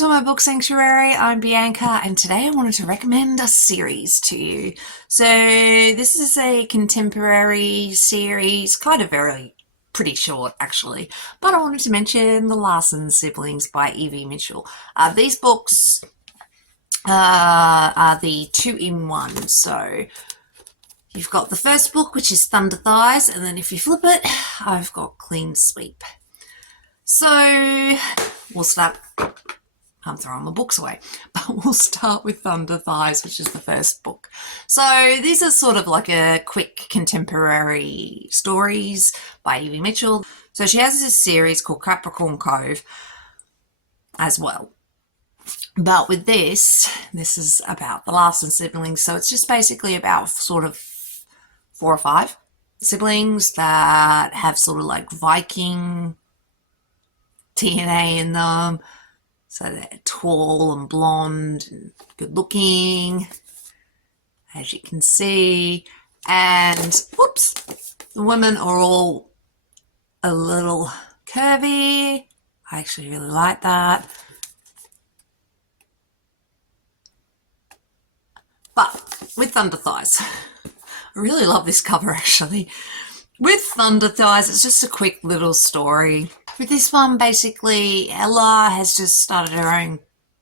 to my book sanctuary. I'm Bianca, and today I wanted to recommend a series to you. So this is a contemporary series, kind of pretty short actually, but I wanted to mention The Larson Siblings by Evie Mitchell. These books are the two-in-one. So you've got the first book, which is Thunder Thighs, and then if you flip it, I've got Clean Sweep. So we'll start. I'm throwing the books away, but we'll start with Thunder Thighs, which is the first book. So these are sort of like a quick contemporary stories by Evie Mitchell. So she has this series called Capricorn Cove as well. But with this is about the Larson siblings. So it's just basically about sort of 4 or 5 siblings that have sort of like Viking DNA in them. So they're tall and blonde and good looking, as you can see. And whoops, the women are all a little curvy. I actually really like that. But with Thunder Thighs, I really love this cover actually. With Thunder Thighs, it's just a quick little story. With this one, basically, Ella has just started her own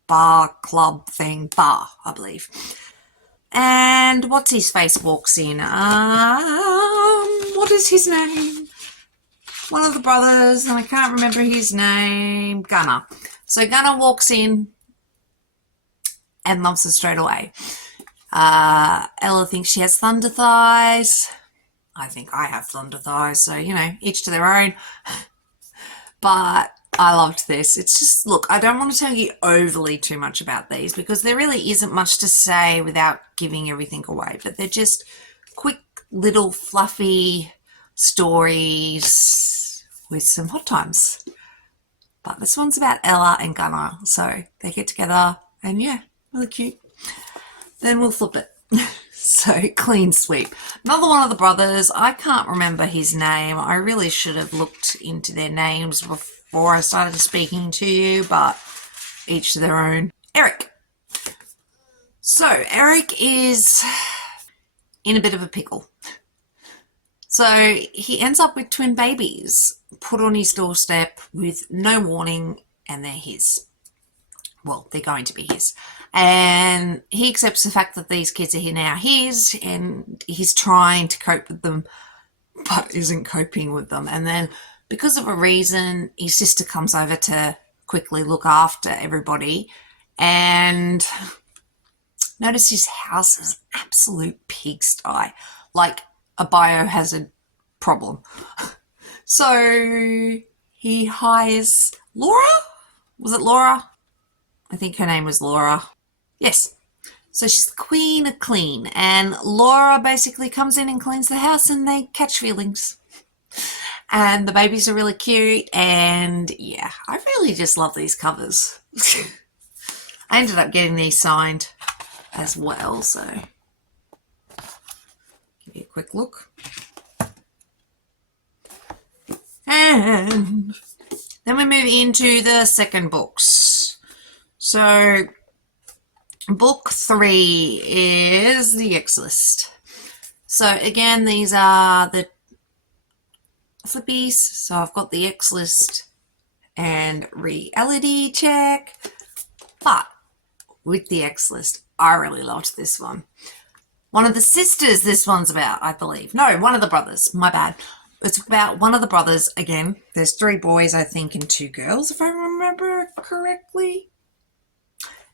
bar I believe. And what's his face walks in? What is his name? One of the brothers, and I can't remember his name. Gunnar. So Gunnar walks in and loves her straight away. Ella thinks she has thunder thighs. I think I have thunder thighs, so, you know, each to their own. But I loved this. It's just, look, I don't want to tell you overly too much about these because there really isn't much to say without giving everything away. But they're just quick, little, fluffy stories with some hot times. But this one's about Ella and Gunnar. So they get together and, yeah, really cute. Then we'll flip it. So, Clean Sweep. Another one of the brothers. I can't remember his name. I really should have looked into their names before I started speaking to you, but each to their own. Eric. So, Eric is in a bit of a pickle. So, he ends up with twin babies put on his doorstep with no warning, and they're his. Well, they're going to be his. And he accepts the fact that these kids are now his, and he's trying to cope with them, but isn't coping with them. And then, because of a reason, his sister comes over to quickly look after everybody. And notice his house is an absolute pigsty, like a biohazard problem. So he hires Laura? Was it Laura? I think her name was Laura. Yes. So she's the queen of clean. And Laura basically comes in and cleans the house and they catch feelings. And the babies are really cute. And yeah, I really just love these covers. I ended up getting these signed as well. So give you a quick look. And then we move into the second books. So, book 3 is The X-List. So, again, these are the flippies. So, I've got The X-List and Reality Check. But with The X-List, I really loved this one. One of the sisters this one's about, I believe. No, one of the brothers. My bad. It's about one of the brothers. Again, there's 3 boys, I think, and 2 girls, if I remember correctly.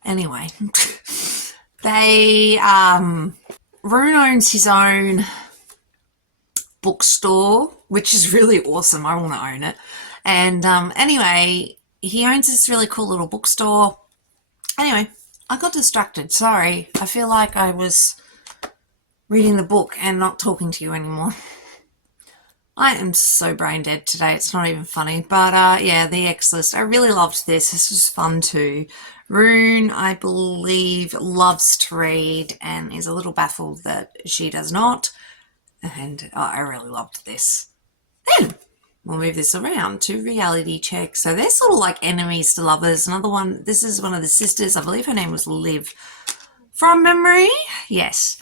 Anyway, Rune owns his own bookstore, which is really awesome. I want to own it. And anyway, he owns this really cool little bookstore. Anyway, I got distracted. Sorry. I feel like I was reading the book and not talking to you anymore. I am so brain dead today. It's not even funny. But yeah, The X-List. I really loved this. This was fun too. Rune, I believe, loves to read and is a little baffled that she does not. And I really loved this. Then we'll move this around to reality check. So they're sort of like enemies to lovers. Another one, this is one of the sisters. I believe her name was Liv from memory. Yes.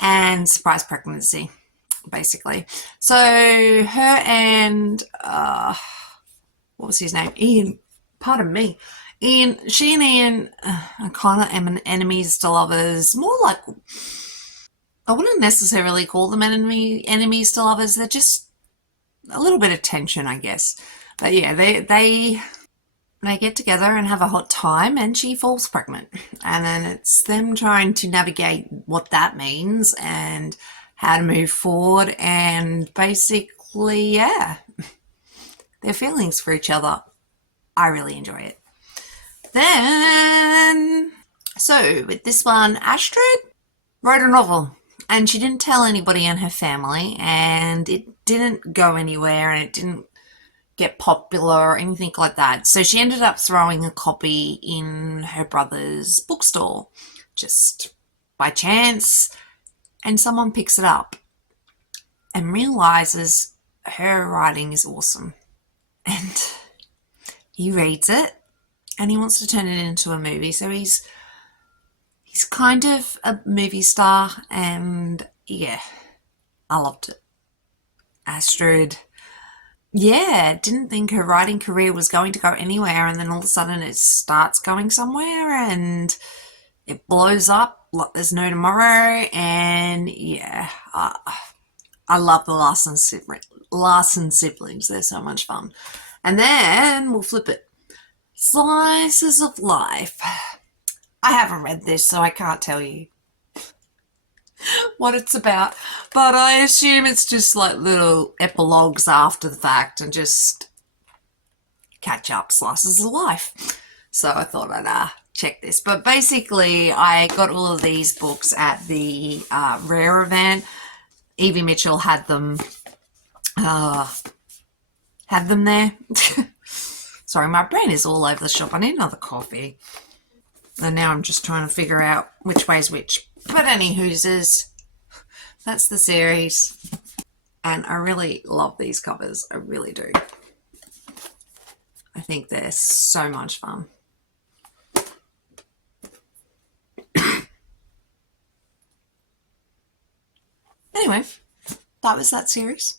And surprise pregnancy, basically. So her and, what was his name? Ian. Pardon me. Ian, she and Ian are kind of enemies to lovers. More like, I wouldn't necessarily call them enemies to lovers. They're just a little bit of tension, I guess. But yeah, they get together and have a hot time, and she falls pregnant. And then it's them trying to navigate what that means and how to move forward, and basically, yeah, their feelings for each other. I really enjoy it. Then, so with this one, Astrid wrote a novel, and she didn't tell anybody in her family, and it didn't go anywhere, and it didn't get popular or anything like that. So she ended up throwing a copy in her brother's bookstore just by chance, and someone picks it up and realizes her writing is awesome. And he reads it and he wants to turn it into a movie. So he's kind of a movie star, and yeah, I loved it. Astrid, yeah, didn't think her writing career was going to go anywhere, and then all of a sudden it starts going somewhere and it blows up like there's no tomorrow. And yeah, I love the Larson siblings. They're so much fun. And then we'll flip it. Slices of Life. I haven't read this, so I can't tell you what it's about, but I assume it's just like little epilogues after the fact and just catch up slices of life. So I thought I'd check this. But basically, I got all of these books at the Rare event. Evie Mitchell had them there. Sorry, my brain is all over the shop. I need another coffee. And now I'm just trying to figure out which way's which. But anywhoozers, that's the series. And I really love these covers. I really do. I think they're so much fun. Anyway, that was that series.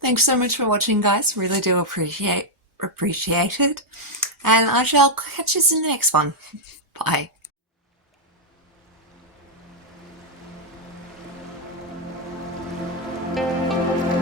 Thanks so much for watching, guys. Really do appreciate it. And I shall catch you in the next one. Bye.